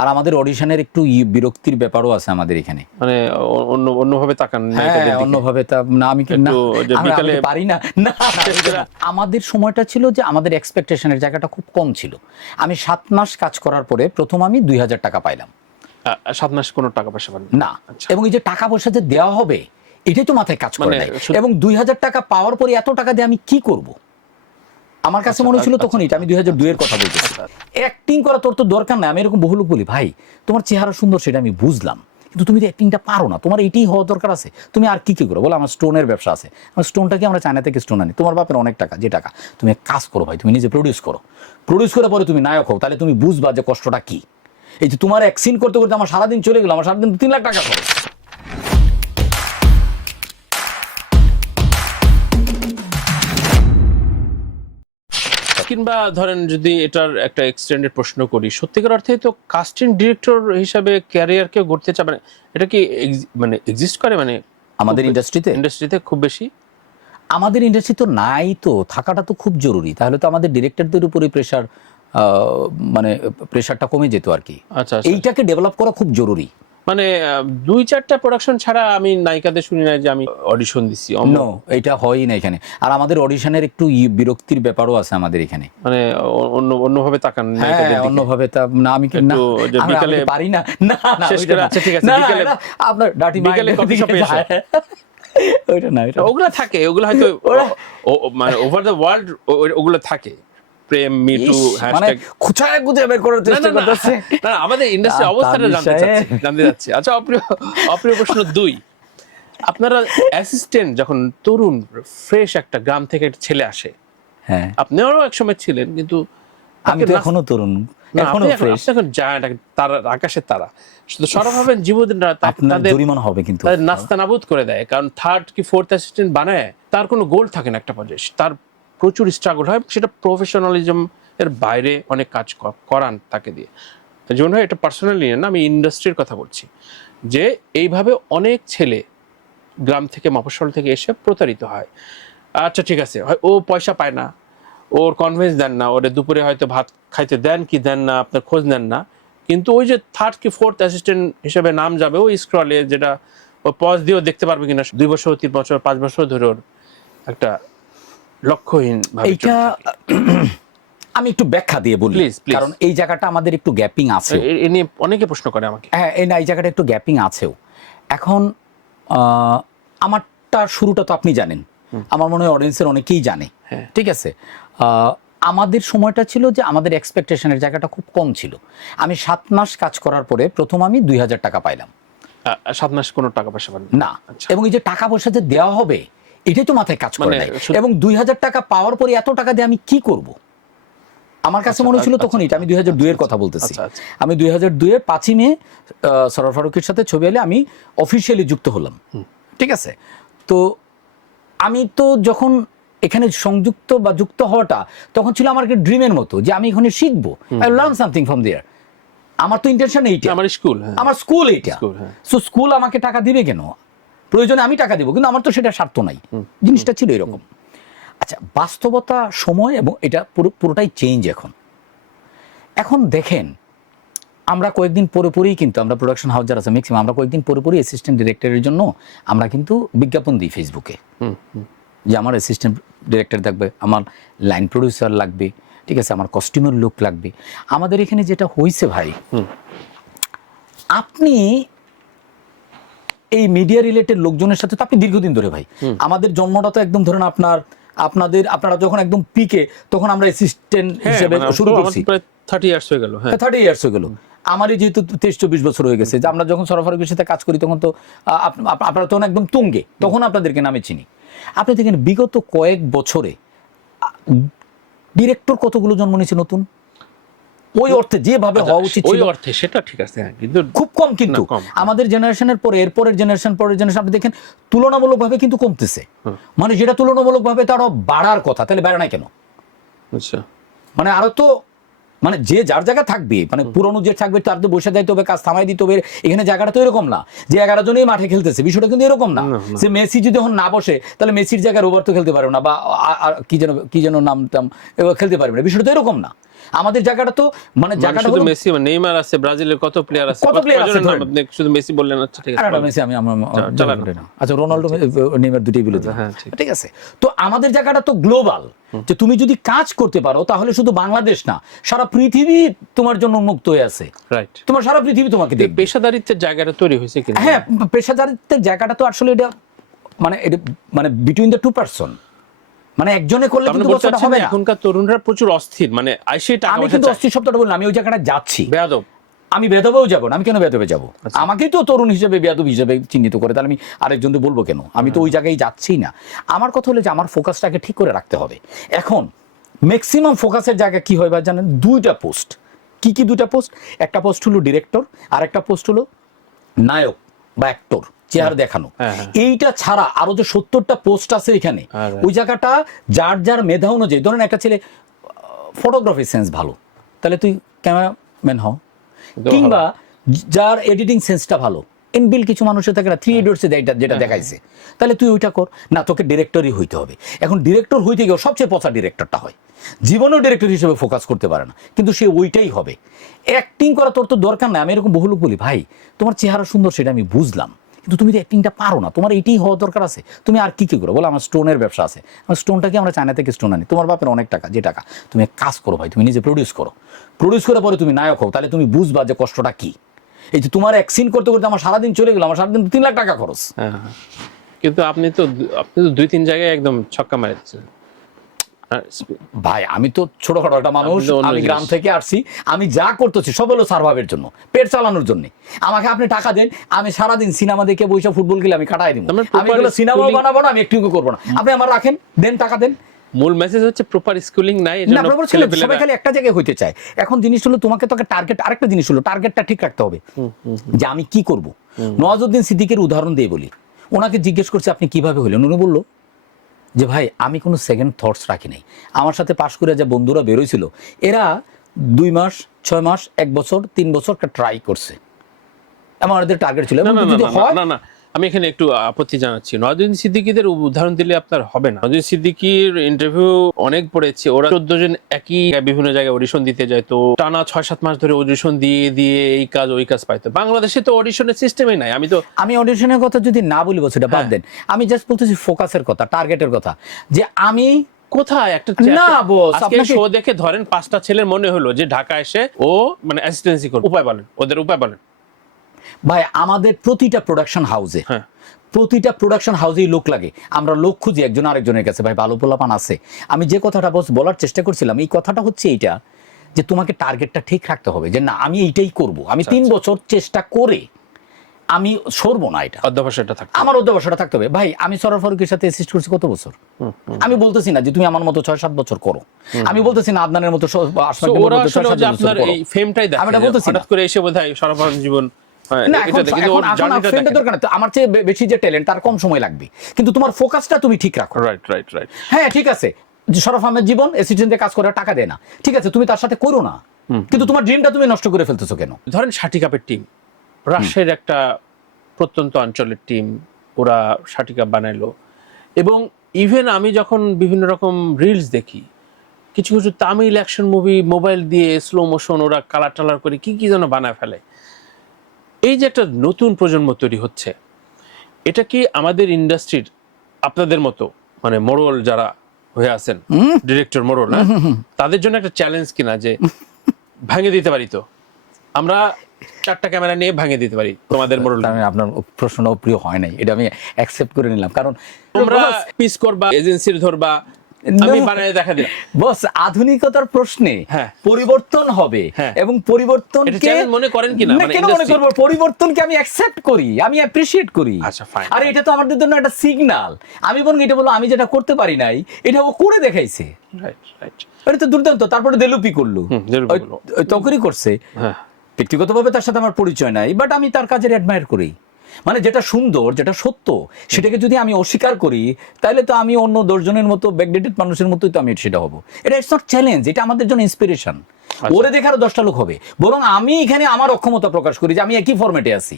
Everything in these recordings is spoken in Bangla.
আর আমাদের অডিশনের একটু বিরক্তির ব্যাপারও আছে আমাদের এখানে, মানে অন্যভাবে তাকান অন্যভাবে না আমি পারি না। আমাদের সময়টা ছিল যে আমাদের এক্সপেকটেশনের জায়গাটা খুব কম ছিল। আমি 7 মাস কাজ করার পরে প্রথম আমি 2000 টাকা পাইলাম। 7 মাস কোনো টাকা পয়সা পান না, এবং এই যে টাকা পয়সা যে দেওয়া হবে এটাই তো মাথায় কাজ করে নাই। এবং 2000 টাকা পাওয়ার পরে এত টাকা দিয়ে আমি কি করব? আমার কাছে মনে ছিল তখন এটা, আমি 2002 এর কথা বলতেছি। অ্যাক্টিং করা তোর তো দরকার নাই। আমি এরকম বহু লোক বলি, ভাই তোমার চেহারা সুন্দর সেটা আমি বুঝলাম, কিন্তু তুমি তো অ্যাক্টিংটা পারো না, তোমার এটাই হওয়া দরকার আছে, তুমি আর কি করো বলো? আমার স্টোনের ব্যবসা আছে, আমার স্টোনটাকে আমরা চায়না থেকে স্টোন আনি, তোমার বাপের অনেক টাকা, যে টাকা তুমি কাজ করো ভাই, তুমি নিজে প্রডিউস করো, প্রডিউস করে পরে তুমি নায়ক হও, তাহলে তুমি বুঝবা যে কষ্টটা কি। এই যে তোমার এক সিন করতে করতে আমার সারাদিন চলে গেল, আমার সারাদিন 3 লাখ টাকা খরচ। কিংবা ধরেন যদি এটার একটা এক্সটেন্ডেড প্রশ্ন করি, সত্যিকার অর্থে তো কাস্টিং ডিরেক্টর হিসাবে ক্যারিয়ারকে গড়তে চায়, মানে এটা কি মানে এক্সিস্ট করে মানে আমাদের ইন্ডাস্ট্রিতে খুব বেশি? আমাদের ইন্ডাস্ট্রি তো নাই, তো থাকাটা তো খুব জরুরি, তাহলে তো আমাদের ডিরেক্টরদের উপরে প্রেশার, মানে প্রেশারটা কমে যেত আর কি। আচ্ছা, এইটাকে ডেভেলপ করা খুব জরুরি। মানে 2-4টা প্রোডাকশন ছাড়া আমি নায়িকাদের শুনি না যে আমি অডিশন দিছি। এটা হয়ই না এখানে। আর আমাদের অডিশনের একটু বিরক্তির ব্যাপারও আছে আমাদের এখানে, মানে অন্যভাবে তাকান অন্যভাবে না আমি বিকালে পারি না। শেষ করে আচ্ছা ঠিক আছে, বিকালে আপনার ডাটি বিকালে কফি শপে এসে ওইটা না, ওগুলো থাকে, ওগুলো হয়তো মানে ওভার দ্য ওয়ার্ল্ড ওগুলো থাকে। প্রেম মিটু হ্যাশট্যাগ খুঁচায় গুজে বের করার চেষ্টা করতেছে। না আমাদের ইন্ডাস্ট্রি অবস্থাটা জানতে যাচ্ছি। আচ্ছা, অপ্রিয় প্রশ্ন 2, আপনারা অ্যাসিস্ট্যান্ট যখন তরুণ ফ্রেশ একটা গ্রাম থেকে একটা ছেলে আসে, হ্যাঁ আপনিও এক সময় ছিলেন, কিন্তু আমি তো এখনো তরুণ, এখনো ফ্রেশ, এখন যায় তারা আকাশের তারা শুধু সরব হবেন জীবনরা, তাদের জরিমানা হবে, কিন্তু তাদের নাস্তা নাবুদ করে দেয়, কারণ 3rd কি 4th অ্যাসিস্ট্যান্ট বানায়, তার কোনো গোল থাকে না একটা পর্যায়ে, তার প্রচুর স্ট্রাগল হয়, সেটা প্রফেশনালিজম এর বাইরে অনেক কাজ করান তাকে দিয়ে। যেমন হয় এটা পার্সোনালি না, আমি ইন্ডাস্ট্রির কথা বলছি, যে এইভাবে অনেক ছেলে গ্রাম থেকে মফস্বল থেকে এসে প্রতারিত হয়। আচ্ছা ঠিক আছে, ও পয়সা পায় না, ওর কনভেন্স দেন না, ওরে দুপুরে হয়তো ভাত খাইতে দেন কি দেন না, আপনার খোঁজ নেন না, কিন্তু ওই যে 3rd কি 4th অ্যাসিস্ট্যান্ট হিসেবে নাম যাবে ওই স্ক্রলে, যেটা ও পজ দিয়েও দেখতে পারবে কিনা 2 বছর 3 বছর 5 বছর ধরে ওর একটা লক্ষ্যহীন ভাবে। এইটা আমি একটু ব্যাখ্যা দিয়ে বলি, কারণ এই জায়গাটা আমাদের একটু গ্যাপিং আছে, এ নিয়ে অনেকে প্রশ্ন করে আমাকে। হ্যাঁ, এই জায়গাটা একটু গ্যাপিং আছেও। এখন আমারটা শুরুটা তো আপনি জানেন, আমার মনে হয় অডিয়েন্সের অনেকেই জানে, ঠিক আছে। আমাদের সময়টা ছিল যে আমাদের এক্সপেকটেশনের জায়গাটা খুব কম ছিল। আমি 7 মাস কাজ করার পরে প্রথম আমি 2000 টাকা পাইলাম। 7 মাস কোনো টাকা পয়সা পান না, এবং এই যে টাকা পয়সা যে দেওয়া হবে এটাই তো মাথায় কাজ করে নাই। এবং 2000 টাকা পাওয়ার পরে এত টাকা দিয়ে আমি কি করব? আমার কাছে মনে ছিল তখন এটা, আমি 2002 এর কথা বলতেছি। আমি 2002 এর 5ই মে সরোয়ার ফারুকের সাথে ছবি এলে আমি অফিসিয়ালি যুক্ত হলাম, ঠিক আছে। তো আমি তো যখন এখানে সংযুক্ত বা যুক্ত হওয়াটা তখন ছিল আমার একটা ড্রিমের মতো, যে আমি এখানে শিখবো, আই লার্ন সামথিং ফ্রম দেয়ার। আমার তো ইন্টেনশন এইটা, আমার স্কুল এইটা। সো স্কুল আমাকে টাকা দিবে কেন? প্রয়োজনে আমি টাকা দিব, কিন্তু আমার তো সেটা স্বার্থ নাই, জিনিসটা ছিল এরকম। আচ্ছা, বাস্তবতা, সময় এবং এটা পুরোটাই চেঞ্জ এখন দেখেন, আমরা কয়েকদিন পরেই কিন্তু আমরা প্রোডাকশন হাউস যারা আছে ম্যাক্সিমাম, আমরা কয়েকদিন পরে অ্যাসিস্ট্যান্ট ডিরেক্টরের জন্য আমরা কিন্তু বিজ্ঞাপন দিই ফেসবুকে, যে আমার অ্যাসিস্ট্যান্ট ডিরেক্টর থাকবে, আমার লাইন প্রডিউসার লাগবে, ঠিক আছে, আমার কস্টিউমের লোক লাগবে। আমাদের এখানে যেটা হয়েছে ভাই, আপনি এই মিডিয়া রিলেটেড লোকজনের সাথে তো আপনি দীর্ঘদিন ধরে, ভাই আমাদের জন্মটা তো একদম ধরেন আপনারা যখন একদম পিকে, তখন আমরা অ্যাসিস্ট্যান্ট হিসেবে শুরু করছি, 30 ইয়ার্স হয়ে গেল। 30 ইয়ার্স হয়ে গেল। আমারই যেহেতু 23-24 বছর হয়ে গেছে, যে আমরা যখন সরোয়ার ফারুকের সাথে কাজ করি তখন তো আপনারা তখন একদম তুঙ্গে, তখন আপনাদেরকে নামে চিনি। আপনি দেখেন বিগত কয়েক বছরে ডিরেক্টর কতগুলো জন্ম নিয়েছে নতুন, ওই অর্থে যেভাবে হওয়া উচিত ছিল, ওই অর্থে সেটা ঠিক আছে, কিন্তু খুব কম। কিন্তু আমাদের জেনারেশনের পরে এরপরের জেনারেশন আপনি দেখেন তুলনামূলকভাবে কিন্তু কমতেছে, মানে যেটা তুলনামূলকভাবে তারও বাড়ার কথা, তাহলে বাড়ে না কেন? আচ্ছা, মানে আরো তো, মানে যে যার জায়গা থাকবে, মানে পুরনো যে থাকবে তার তো বসে যাইতে হবে, কাজ থামাই দিতে হবে। এখানে জায়গাটা তো এরকম না যে 11 জনই মাঠে খেলতেছে, বিষয়টা কিন্তু এরকম না। সে মেসি যদি এখন না বসে, তাহলে মেসির জায়গায় রোবর্তো খেলতে পারবে না, বা কি যেন নাম খেলতে পারবে না, বিষয়টা তো এরকম না। আমাদের জায়গাটা তো মানে জায়গাটা শুধু হলো মেসি, নেইমার আছে, ব্রাজিলের কত প্লেয়ার আছে, কত প্লেয়ার আছে ধরেন। আপনি শুধু মেসি বললেন, আচ্ছা ঠিক আছে, মেসি আমি আচ্ছা রোনাল্ডো নেইমার দুটোই বলে দিই, ঠিক আছে। তো আমাদের জায়গাটা তো গ্লোবাল, যে তুমি যদি কাজ করতে পারো তাহলে শুধু বাংলাদেশ না, সারা পৃথিবী তোমার জন্য উন্মুক্ত হয়ে আছে, রাইট। তোমার সারা পৃথিবী তোমাকে দেখবে। পেশাদারিত্বের জায়গাটা তৈরি হয়েছে কিনা? হ্যাঁ, পেশাদারিত্বের জায়গাটা তো আসলে এটা মানে বিটুইন দ্য টু পারসন, মানে একজনে করলে কিন্তু বলতে হবে না। এখনকার তরুণরা প্রচুর অস্থির, মানে আইসে টাকা আমি কিন্তু অস্থির শব্দটা বললাম, আমি ওই জায়গাটা যাচ্ছি। বেয়াদব, আমি বেদবেও যাবো না, আমি কেন বেদবে যাবো? আমাকেই তো তরুণ হিসেবে বেদব হিসেবে চিহ্নিত করে, তাহলে আমি আরেকজনকে বলবো কেন? আমি তো ওই জায়গায় যাচ্ছি না। আমার কথা হলো যে আমার ফোকাসটাকে ঠিক করে রাখতে হবে। এখন ম্যাক্সিমাম ফোকাসের জায়গা কি হয় বা জানেন? দুইটা পোস্ট। কি কি দুইটা পোস্ট? একটা পোস্ট হলো ডিরেক্টর, আর একটা পোস্ট হলো নায়ক বা অ্যাক্টর, চেহারা দেখানো। এইটা ছাড়া আরো যে 70টা পোস্ট আছে এখানে, ওই জায়গাটা যার যার মেধা অনুযায়ী। ধরেন একটা ছেলে ফটোগ্রাফি সেন্স ভালো, তাহলে তুই ক্যামেরাম্যান হও, কিংবা যার এডিটিং সেন্সটা ভালো, ইনবিল কিছু মানুষের থাকে না, 3 ইডিয়টসে যেটা দেখাইছে, তাহলে তুই ওইটা কর না, তোকে ডিরেক্টরই হইতে হবে। এখন ডিরেক্টর হইতে গিয়ে সবচেয়ে পচা ডিরেক্টরটা হয়, জীবনেও ডিরেক্টর হিসেবে ফোকাস করতে পারে না, কিন্তু সে ওইটাই হবে। অ্যাক্টিং করা তোর তো দরকার না। আমি এরকম বহু লোক বলি, ভাই তোমার চেহারা সুন্দর সেটা আমি বুঝলাম, কিন্তু তুমি তো অ্যাক্টিংটা পারো না, তোমার এইটাই হওয়া দরকার আছে, তুমি আর কি করো বলো? আমার স্টোনের ব্যবসা আছে, আমার স্টোনটাকে আমরা চায়না থেকে স্টোন আনি, তোমার বাপের অনেক টাকা, যে টাকা তুমি এক কাজ করো ভাই, তুমি নিজে প্রডিউস করো, প্রডিউস করে পরে তুমি নায়ক হও, তাহলে তুমি বুঝবা যে কষ্টটা কি। এই যে তোমার এক সিন করতে করতে আমার সারাদিন চলে গেল, আমার সারাদিন 3 লাখ টাকা খরচ। কিন্তু আপনি তো 2-3 জায়গায় একদম ছক্কা মারে দিচ্ছেন ভাই। আমি তো ছোটখাটো একটা মানুষ, আমি গ্রাম থেকে আসছি, আমি যা করতেছি সব হলো সার্ভাইভের জন্য, পেট চালানোর জন্য। আমাকে আপনি টাকা দেন, আমি সারাদিন সিনেমা দেখে বসে ফুটবল খেলে আমি কাটাই দিব, আমি এগুলো সিনেমাও বানাবো না, আমি একটু করবো না, আপনি আমার রাখেন, দেন টাকা দেন। মূল মেসেজ হচ্ছে প্রপার স্কুলিং নাই, সবাই খালি একটা জায়গায় হইতে চায়। এখন জিনিস হলো তোমাকে তোকে টার্গেট, আরেকটা জিনিস হলো টার্গেটটা ঠিক রাখতে হবে, যে আমি কি করব। নওয়াজউদ্দিন সিদ্দিকের উদাহরণ দিয়ে বলি, ওনাকে জিজ্ঞেস করছে আপনি কিভাবে হলেন, উনি বললো যে ভাই আমি কোনো সেকেন্ড থটস রাখি নাই। আমার সাথে পাশ করে যে বন্ধুরা বেরোইছিল, এরা 2 মাস 6 মাস 1 বছর 3 বছর একটা ট্রাই করছে, আমাদের টার্গেট ছিল। না, আমি এখানে একটু আপত্তি জানাচ্ছি। নওয়াজউদ্দিন সিদ্দিকীদের উদাহরণ দিলে আপনার হবে না। নওয়াজউদ্দিন সিদ্দিকীর ইন্টারভিউ অনেক পড়েছে, ওরা 14 জন একই বিভিন্ন জায়গায় অডিশন দিতে যায়, তো টানা 6-7 মাস ধরে অডিশন দিয়ে এই কাজ ওই কাজ পাইতো। বাংলাদেশে তো অডিশনের সিস্টেমই নাই। আমি অডিশনের কথা যদি না বলি সেটা বাদ দেন, আমি জাস্ট বলতেছি ফোকাসের কথা, টার্গেটের কথা, যে আমি কোথায় একটা না বস আপনাকে শো দেখে ধরেন 5টা ছেলের মনে হলো যে ঢাকা এসে ও মানে অ্যাসিস্ট্যান্সি করবে, উপায় বলেন, ওদের উপায় বলেন ভাই। আমাদের প্রতিটা প্রোডাকশন হাউসেই লোক লাগে, আমরা লোক খুঁজি একজন আরেকজনের কাছে, ভাই ভালো পোলাপান আছে। আমি যে কথাটা বলার চেষ্টা করছিলাম, এই কথাটা হচ্ছে এইটা, যে তোমাকে টার্গেটটা ঠিক রাখতে হবে, যে না আমি এইটাই করব, আমি 3 বছর চেষ্টা করে আমি সরবো না, এটা আমার অধ্যবসায়টা থাকতে হবে। ভাই আমি সরোয়ার ফারুকের সাথে অ্যাসিস্ট করছি কত বছর, আমি বলতেছি না যে তুমি আমার মতো 6-7 বছর করো, আমি বলতেছি না আদনানের মতো 6-7 বছর করো, আমি এটা বলতেছি না। জীবন আমার চেয়ে বেশি যে ট্যালেন্ট তার কম সময় লাগবে, কিন্তু তোমার ফোকাসটা তুমি ঠিক রাখো। হ্যাঁ ঠিক আছে, শরফ আহমেদ জীবন অ্যাসিস্ট্যান্টে কাজ করে টাকা দেয় না, ঠিক আছে, তুমি তার সাথে করো না, কিন্তু তোমার ড্রিমটা তুমি নষ্ট করে ফেলতেছো কেন? ধরেন শাটিকাপের টিম, রাজশাহীর একটা প্রত্যন্ত অঞ্চলের টিম, ওরা শাটিকাপ বানাইলো, এবং ইভেন আমি যখন বিভিন্ন রকম রিলস দেখি, কিছু কিছু তামিল অ্যাকশন মুভি মোবাইল দিয়ে স্লো মোশন ওরা কালার টালার করে কি কি যেন বানায় ফেলে। এই যে একটা নতুন প্রজন্ম তৈরি হচ্ছে, এটা কি আমাদের ইন্ডাস্ট্রির আপনাদের মতো মানে মোড়ল যারা হয়ে আছেন, ডিরেক্টর মোড়ল, তাদের জন্য একটা চ্যালেঞ্জ কিনা, যে ভাঙে দিতে পারি তো আমরা 4টা ক্যামেরা নিয়ে ভাঙে দিতে পারি তোমাদের মোড়ল? আপনার প্রশ্ন প্রিয় হয় নাই, এটা আমি অ্যাকসেপ্ট করে নিলাম, কারণ তোমরা পিস করবা, এজেন্সির ধরবা, আমি বানায় দেখা দিলাম। বস আধুনিকতার প্রশ্নে পরিবর্তন হবে, এবং পরিবর্তনকে মনে করেন কিনা, মানে কেন মনে করব, পরিবর্তনকে আমি অ্যাকসেপ্ট করি, আমি অ্যাপ্রিশিয়েট করি। আচ্ছা ফাইন, আর এটা তো আমাদের জন্য একটা সিগন্যাল। আমি বরং এটা বলবো আমি যেটা করতে পারি নাই এটা ও করে দেখাইছে, রাইট, এটা তো দুর্দান্ত। তারপরে দেলুপি করলো, তখনই করছে। ব্যক্তিগতভাবে তার সাথে আমার পরিচয় নাই, বাট আমি তার কাজের অ্যাডমায়ার করি। মানে যেটা সুন্দর, যেটা সত্য, সেটাকে যদি আমি অস্বীকার করি, তাহলে তো আমি অন্য 10 জনের মতো ব্যাকডেটেড মানুষের মতোই তো আমি সেটা হবো। এটা ইটস নট চ্যালেঞ্জ, এটা আমাদের জন্য ইন্সপিরেশন। ওরে দেখারও 10টা লোক হবে, বরং আমি এখানে আমার অক্ষমতা প্রকাশ করি যে আমি একই ফরম্যাটে আছি।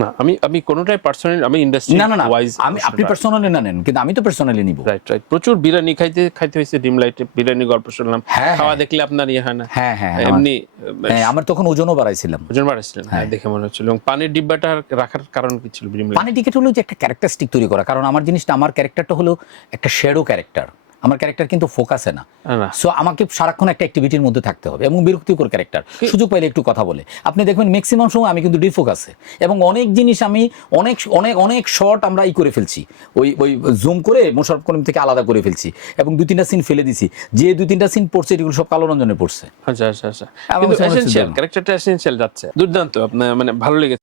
না আমি কোনোটাই পার্সোনালি, আমি ইন্ডাস্ট্রি না ওয়াইজ আপনি পার্সোনালি না নেন, কিন্তু আমি তো পার্সোনালি নিব। রাইট প্রচুর বিরিয়ানি খাইতে হয়েছে ডিম লাইটে, বিরিয়ানি গল্প শুনলাম, হ্যাঁ, খাওয়া দেখলে আপনার ইয়ে হয় না? হ্যাঁ হ্যাঁ এমনি আমার তখন ওজনও বাড়াইছিলাম। ওজন বাড়াইছিলেন, হ্যাঁ দেখে মনে হচ্ছিল। এবং পানির ডিব্বাটা রাখার কারণ কি ছিল? পানি টিকেট হলো যে একটা ক্যারেক্টারিস্টিক তৈরি করা, কারণ আমার জিনিসটা, আমার ক্যারেক্টারটা হলো একটা শ্যাডো ক্যারেক্টার, আমার ক্যারেক্টার কিন্তু ফোকাসে না। সো আমাকে সারাক্ষণ একটা অ্যাক্টিভিটির মধ্যে থাকতে হবে, এবং বিরক্তিকর ক্যারেক্টার, সুযোগ পাইলে একটু কথা বলে। আপনি দেখবেন ম্যাক্সিমাম সময় আমি কিন্তু ডিফোকাসে, এবং অনেক জিনিস আমি অনেক অনেক অনেক শর্ট আমরা করে ফেলছি, ওই জুম করে মোশাররফ করিম থেকে আলাদা করে ফেলছি, এবং 2-3টা সিন ফেলে দিছি। যে 2-3টা সিন পড়ছে এগুলো সব কালো রঞ্জনে পড়ছে। আচ্ছা কিন্তু এসেনশিয়াল, ক্যারেক্টারটা এসেনশিয়াল যাচ্ছে, দুর্দান্ত। আপনার মানে ভালো লেগেছে।